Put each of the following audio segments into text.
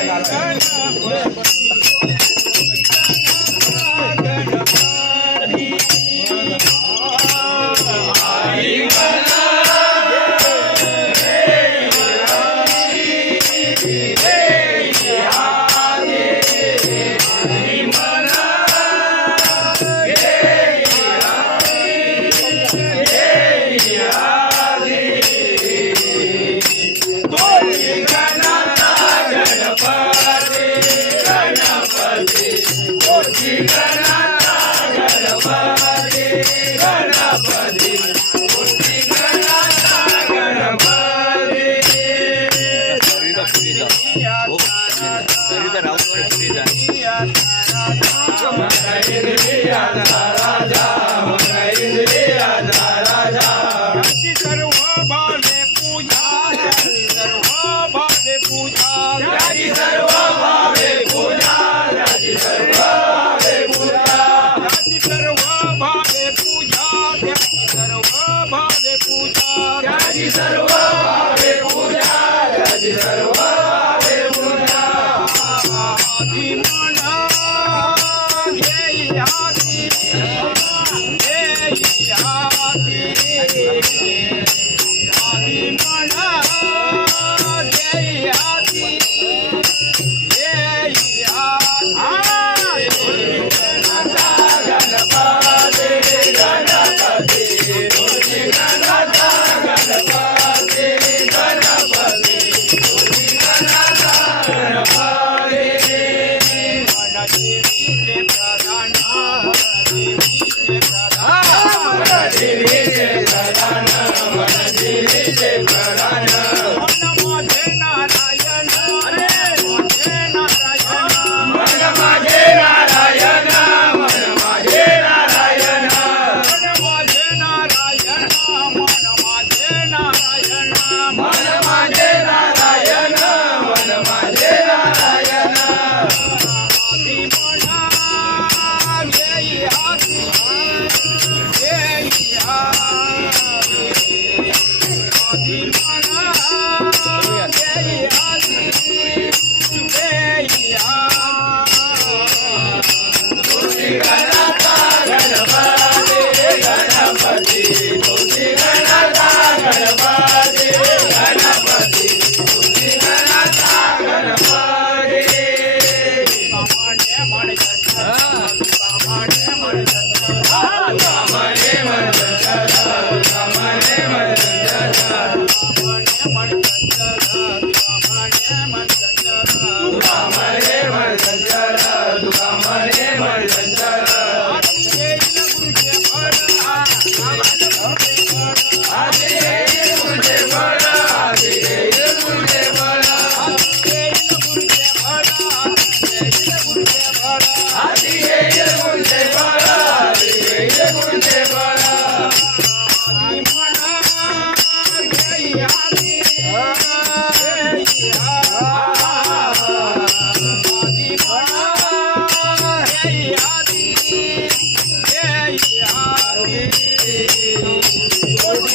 కాదు का सुविधा हो शरीर का राउंड वाला सुविधा सर्व भावे पूजा सर्व Yeah. Ah,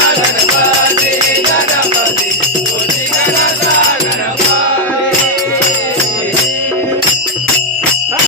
Hallelujah.